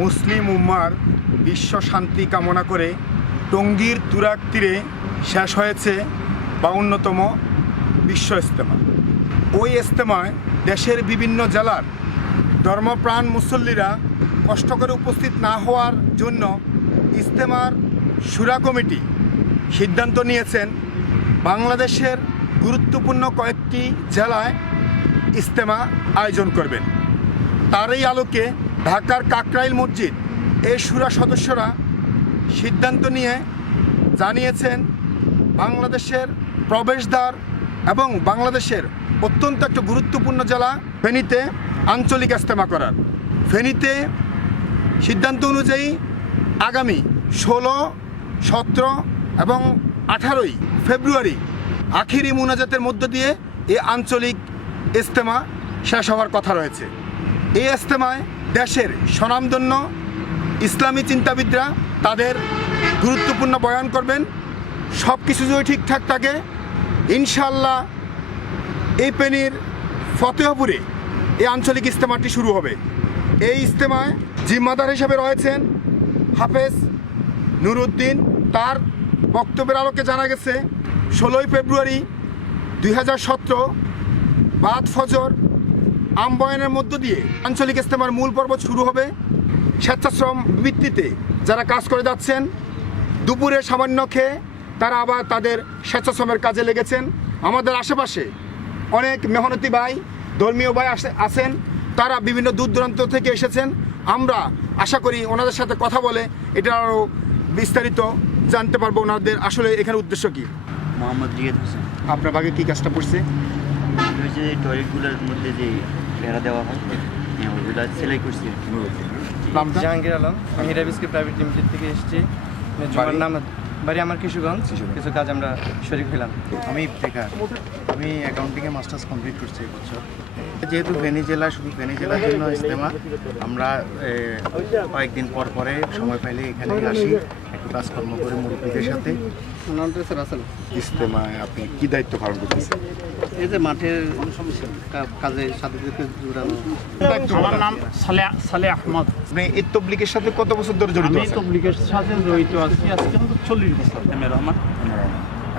মুসলিম উম্মার বিশ্ব শান্তি কামনা করে টঙ্গীর তুরাগ তীরে শেষ হয়েছে 52তম বিশ্ব ইজতেমা। ওই ইজতেমায় দেশের বিভিন্ন জেলার ধর্মপ্রাণ মুসল্লিরা কষ্ট করে উপস্থিত না হওয়ার জন্য ইজতেমার শুরা কমিটি সিদ্ধান্ত নিয়েছেন বাংলাদেশের গুরুত্বপূর্ণ কয়েকটি জেলায় ইজতেমা আয়োজন করবেন। তারই আলোকে ঢাকার কাকরাইল মসজিদ এই শুরা সদস্যরা সিদ্ধান্ত নিয়ে জানিয়েছেন বাংলাদেশের প্রবেশদ্বার এবং বাংলাদেশের অত্যন্ত একটা গুরুত্বপূর্ণ জেলা ফেনীতে আঞ্চলিক ইজতেমা করার। ফেনীতে সিদ্ধান্ত অনুযায়ী আগামী 16, 17 এবং 18 ফেব্রুয়ারি আখিরি মুনাজাতের মধ্য দিয়ে এই আঞ্চলিক ইজতেমা শেষ হওয়ার কথা রয়েছে। এই ইজতেমায় দেশের স্বনামধন্য ইসলামী চিন্তাবিদরা তাদের গুরুত্বপূর্ণ বয়ান করবেন। সব কিছু যদি ঠিকঠাক থাকে ইনশাআল্লাহ এই ফেনীর ফতেহপুরে এই আঞ্চলিক ইজতেমাটি শুরু হবে। এই ইজতেমায় জিম্মাদার হিসেবে রয়েছেন হাফেজ নুরুদ্দিন। তার বক্তব্যের আলোকে জানা গেছে 16 ফেব্রুয়ারি 2017 বাদ ফজর আমবয়ানের মধ্য দিয়ে আঞ্চলিক ইজতেমার মূল পর্ব শুরু হবে। স্বেচ্ছাশ্রম ভিত্তিতে যারা কাজ করে যাচ্ছেন দুপুরে সামান্য খেয়ে তারা আবার তাদের স্বেচ্ছাশ্রমের কাজে লেগেছেন। আমাদের আশেপাশে অনেক মেহনতি ভাই, ধর্মীয় ভাই আছেন, তারা বিভিন্ন দূর দূরান্ত থেকে এসেছেন। আমরা আশা করি ওনাদের সাথে কথা বলে এটা আরও বিস্তারিত জানতে পারবো ওনাদের আসলে এখানে উদ্দেশ্য কী। মোহাম্মদ রিয়াদ হোসেন। আপনার ভাগে কী কাজটা পড়ছে? হচ্ছে টয়লেটগুলোর মধ্যে যে বেড়া দেওয়া হয় ওইগুলো সেলাই করছি। জাহাঙ্গীর আলম, আমি হিরা বিস্কিট প্রাইভেট লিমিটেড থেকে এসেছি। জুমার নাম বাড়ি আমার কিশোরগঞ্জ। কিছু কাজ আমরা শরীক হলাম। আমি ইফতেখার, আমি অ্যাকাউন্টিংয়ে মাস্টার্স কমপ্লিট করছি এবছর। যেহেতু ফেনী জেলা, শুধু ফেনী জেলার জন্য ইজতেমা, আমরা কয়েকদিন পর পরে সময় পাইলে এখানে আসি, একটু কাজকর্ম করে মুরব্বীদের সাথে। ইজতেমায় আপনি কী দায়িত্ব পালন করতেছেন? এই যে মাঠের কাজের সাথে জুড়ানো। আমার নাম সালে আহমদ। আপনি এই তবলিগের সাথে কত বছর ধরে জড়িত আমি আছেন? তবলিগের সাথে জড়িত আছি আজকে 40 বছর। রহমান,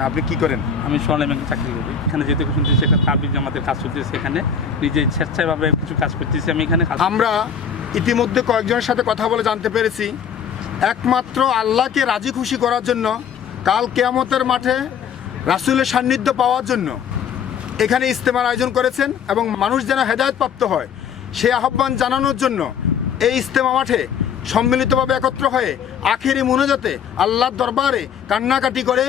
আপনি কি করেন? আমি স্বর্ণ ব্যাংকে চাকরি করি। এখানে যেহেতু শুনতেছি একটা তাবলিগ জামাতের কাজ চলতেছে, এখানে নিজে স্বেচ্ছাভাবে কিছু কাজ করতেছি আমি এখানে। আমরা ইতিমধ্যে কয়েকজনের সাথে কথা বলে জানতে পেরেছি একমাত্র আল্লাহকে রাজি খুশি করার জন্য, কাল কিয়ামতের মাঠে রাসূলের সান্নিধ্য পাওয়ার জন্য এখানে ইজতেমার আয়োজন করেছেন এবং মানুষ যেন হেদায়েত প্রাপ্ত হয় সেই আহ্বান জানানোর জন্য এই ইজতেমা মাঠে সম্মিলিতভাবে একত্র হয়ে আখেরি মুনাজাতে আল্লাহর দরবারে কান্নাকাটি করে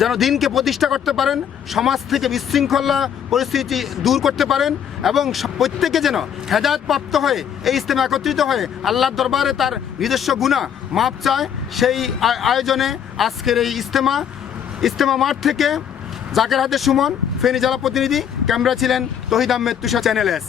যেন দিনকে প্রতিষ্ঠা করতে পারেন, সমাজ থেকে বিশৃঙ্খলা পরিস্থিতি দূর করতে পারেন এবং প্রত্যেকে যেন হেদায়েত প্রাপ্ত হয়ে এই ইজতেমা একত্রিত হয়ে আল্লাহর দরবারে তার নিজস্ব গুনাহ মাপ চায়। সেই আয়োজনে আজকের এই ইজতেমা মাঠ থেকে জাকের হাতে সুমন, ফেনী জেলা প্রতিনিধি। ক্যামেরা ছিলেন তহিদ আহমেদ তুষার, চ্যানেল এস।